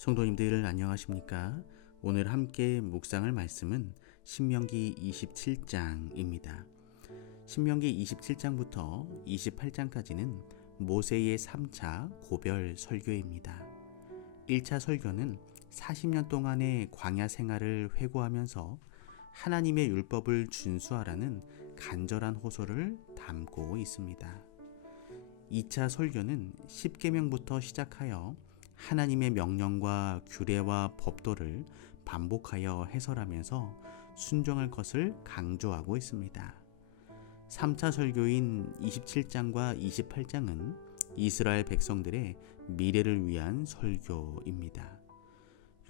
성도님들 안녕하십니까? 오늘 함께 묵상할 말씀은 신명기 27장입니다. 신명기 27장부터 28장까지는 모세의 3차 고별 설교입니다. 1차 설교는 40년 동안의 광야 생활을 회고하면서 하나님의 율법을 준수하라는 간절한 호소를 담고 있습니다. 2차 설교는 10계명부터 시작하여 하나님의 명령과 규례와 법도를 반복하여 해설하면서 순종할 것을 강조하고 있습니다. 3차 설교인 27장과 28장은 이스라엘 백성들의 미래를 위한 설교입니다.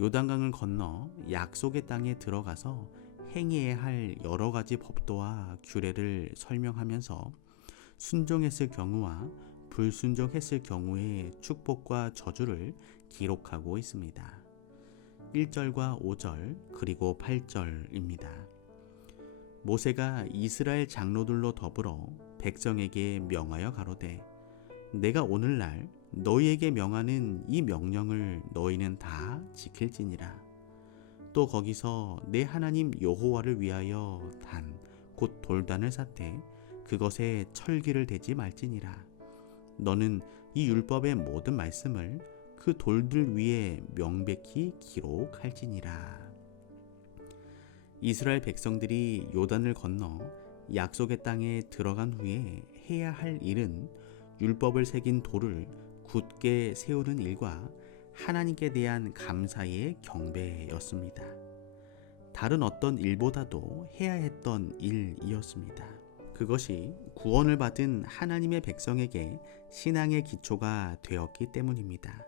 요단강을 건너 약속의 땅에 들어가서 행해야 할 여러 가지 법도와 규례를 설명하면서 순종했을 경우와 불순종했을 경우의 축복과 저주를 기록하고 있습니다. 1절과 5절 그리고 8절입니다. 모세가 이스라엘 장로들로 더불어 백성에게 명하여 가로되 내가 오늘날 너희에게 명하는 이 명령을 너희는 다 지킬지니라. 또 거기서 내 하나님 여호와를 위하여 단 곧 돌단을 쌓되 그것에 철기를 대지 말지니라. 너는 이 율법의 모든 말씀을 그 돌들 위에 명백히 기록할지니라. 이스라엘 백성들이 요단을 건너 약속의 땅에 들어간 후에 해야 할 일은 율법을 새긴 돌을 굳게 세우는 일과 하나님께 대한 감사의 경배였습니다. 다른 어떤 일보다도 해야 했던 일이었습니다. 그것이 구원을 받은 하나님의 백성에게 신앙의 기초가 되었기 때문입니다.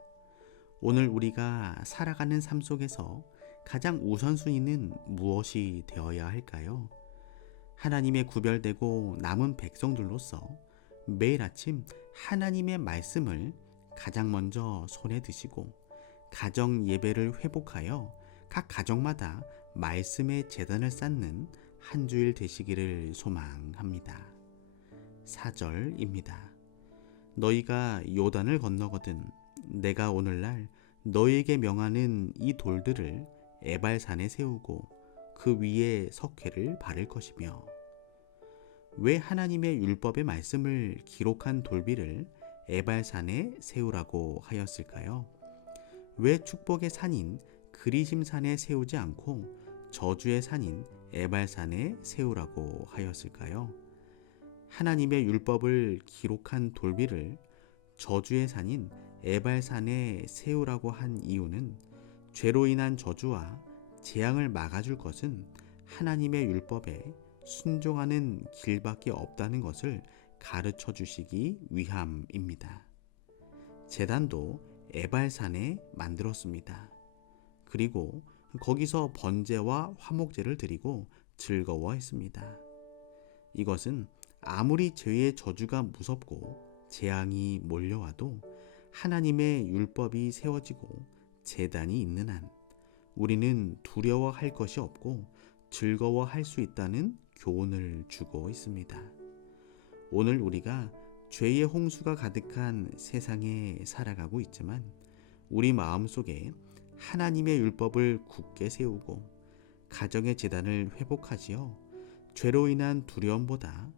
오늘 우리가 살아가는 삶 속에서 가장 우선순위는 무엇이 되어야 할까요? 하나님의 구별되고 남은 백성들로서 매일 아침 하나님의 말씀을 가장 먼저 손에 드시고 가정 예배를 회복하여 각 가정마다 말씀의 제단을 쌓는 한 주일 되시기를 소망합니다. 4절입니다. 너희가 요단을 건너거든 내가 오늘날 너희에게 명하는 이 돌들을 에발산에 세우고 그 위에 석회를 바를 것이며. 왜 하나님의 율법의 말씀을 기록한 돌비를 에발산에 세우라고 하였을까요? 왜 축복의 산인 그리심산에 세우지 않고 저주의 산인 에발산에 세우라고 하였을까요? 하나님의 율법을 기록한 돌비를 저주의 산인 에발산에 세우라고 한 이유는 죄로 인한 저주와 재앙을 막아줄 것은 하나님의 율법에 순종하는 길밖에 없다는 것을 가르쳐 주시기 위함입니다. 제단도 에발산에 만들었습니다. 그리고 거기서 번제와 화목제를 드리고 즐거워했습니다. 이것은 아무리 죄의 저주가 무섭고 재앙이 몰려와도 하나님의 율법이 세워지고 제단이 있는 한 우리는 두려워할 것이 없고 즐거워할 수 있다는 교훈을 주고 있습니다. 오늘 우리가 죄의 홍수가 가득한 세상에 살아가고 있지만 우리 마음속에 하나님의 율법을 굳게 세우고 가정의 제단을 회복하지요. 죄로 인한 두려움보다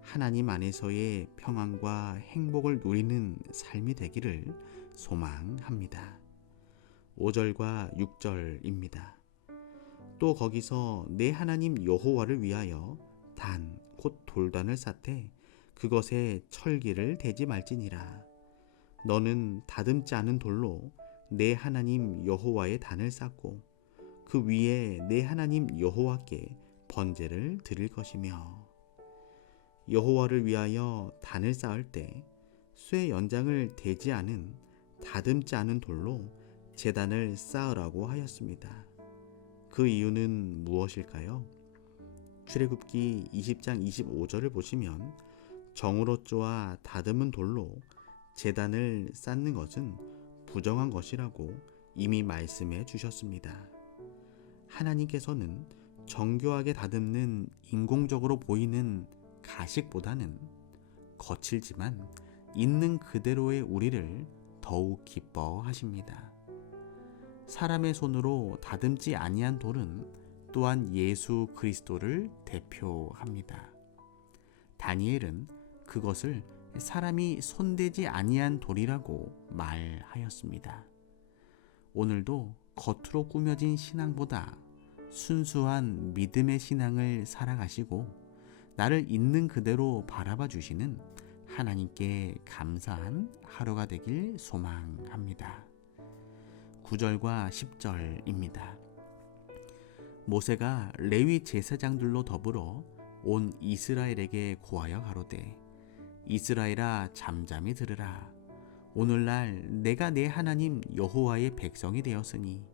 하나님 안에서의 평안과 행복을 누리는 삶이 되기를 소망합니다. 5절과 6절입니다. 또 거기서 내 하나님 여호와를 위하여 단 곧 돌단을 쌓되 그것에 철기를 대지 말지니라. 너는 다듬지 않은 돌로 내 하나님 여호와의 단을 쌓고 그 위에 내 하나님 여호와께 번제를 드릴 것이며. 여호와를 위하여 단을 쌓을 때 쇠 연장을 대지 않은 다듬지 않은 돌로 제단을 쌓으라고 하였습니다. 그 이유는 무엇일까요? 출애굽기 20장 25절을 보시면 정으로 쪼아 다듬은 돌로 제단을 쌓는 것은 부정한 것이라고 이미 말씀해 주셨습니다. 하나님께서는 정교하게 다듬는 인공적으로 보이는 가식보다는 거칠지만 있는 그대로의 우리를 더욱 기뻐하십니다. 사람의 손으로 다듬지 아니한 돌은 또한 예수 그리스도를 대표합니다. 다니엘은 그것을 사람이 손대지 아니한 돌이라고 말하였습니다. 오늘도 겉으로 꾸며진 신앙보다 순수한 믿음의 신앙을 살아가시고 나를 있는 그대로 바라봐 주시는 하나님께 감사한 하루가 되길 소망합니다. 9절과 10절입니다. 모세가 레위 제사장들로 더불어 온 이스라엘에게 고하여 가로되 이스라엘아 잠잠히 들으라. 오늘날 내가 내 하나님 여호와의 백성이 되었으니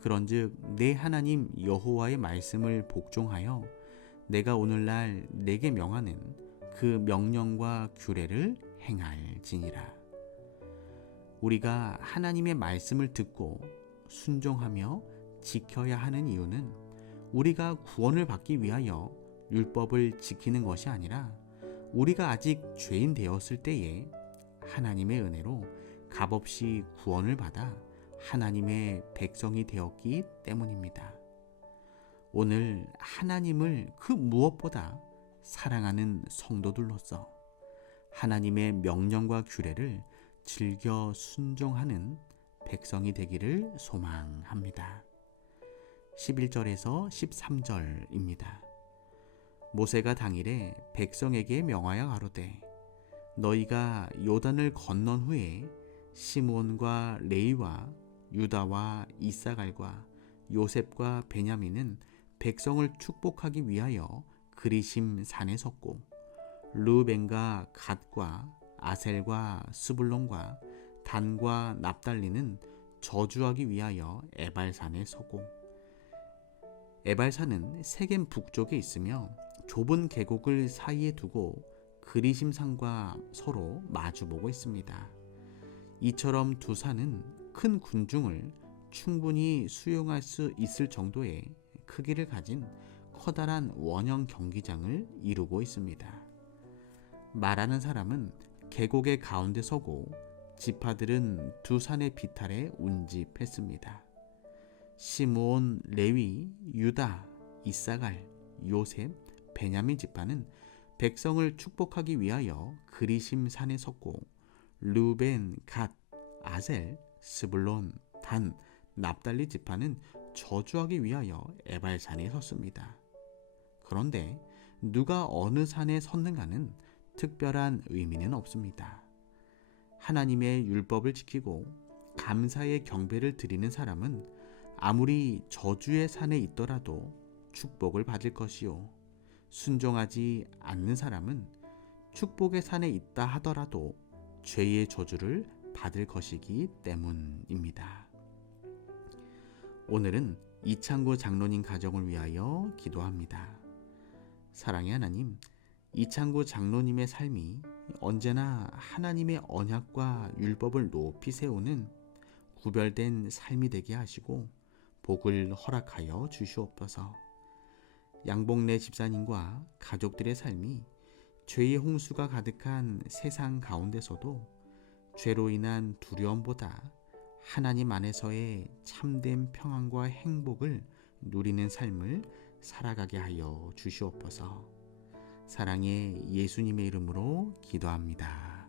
그런즉 내 하나님 여호와의 말씀을 복종하여 내가 오늘날 내게 명하는 그 명령과 규례를 행할지니라. 우리가 하나님의 말씀을 듣고 순종하며 지켜야 하는 이유는 우리가 구원을 받기 위하여 율법을 지키는 것이 아니라 우리가 아직 죄인 되었을 때에 하나님의 은혜로 값없이 구원을 받아 하나님의 백성이 되었기 때문입니다. 오늘 하나님을 그 무엇보다 사랑하는 성도들로서 하나님의 명령과 규례를 즐겨 순종하는 백성이 되기를 소망합니다. 11절에서 13절입니다. 모세가 당일에 백성에게 명하여 가로되 너희가 요단을 건넌 후에 시므온과 레위와 유다와 이사갈과 요셉과 베냐민은 백성을 축복하기 위하여 그리심 산에 섰고 르우벤과 갓과 아셀과 스불론과 단과 납달리는 저주하기 위하여 에발산에 서고 에발산은 세겜 북쪽에 있으며 좁은 계곡을 사이에 두고 그리심 산과 서로 마주보고 있습니다. 이처럼 두 산은 큰 군중을 충분히 수용할 수 있을 정도의 크기를 가진 커다란 원형 경기장을 이루고 있습니다. 말하는 사람은 계곡의 가운데 서고 지파들은 두 산의 비탈에 운집했습니다. 시므온, 레위, 유다, 이사갈, 요셉, 베냐민 지파는 백성을 축복하기 위하여 그리심 산에 섰고 르우벤, 갓, 아셀, 스불론, 단, 납달리 지파는 저주하기 위하여 에발산에 섰습니다. 그런데 누가 어느 산에 섰는가는 특별한 의미는 없습니다. 하나님의 율법을 지키고 감사의 경배를 드리는 사람은 아무리 저주의 산에 있더라도 축복을 받을 것이요 순종하지 않는 사람은 축복의 산에 있다 하더라도 죄의 저주를 받을 것이기 때문입니다. 오늘은 이창구 장로님 가정을 위하여 기도합니다. 사랑의 하나님, 이창구 장로님의 삶이 언제나 하나님의 언약과 율법을 높이 세우는 구별된 삶이 되게 하시고 복을 허락하여 주시옵소서. 양복래 집사님과 가족들의 삶이 죄의 홍수가 가득한 세상 가운데서도 죄로 인한 두려움보다 하나님 안에서의 참된 평안과 행복을 누리는 삶을 살아가게 하여 주시옵소서. 사랑의 예수님의 이름으로 기도합니다.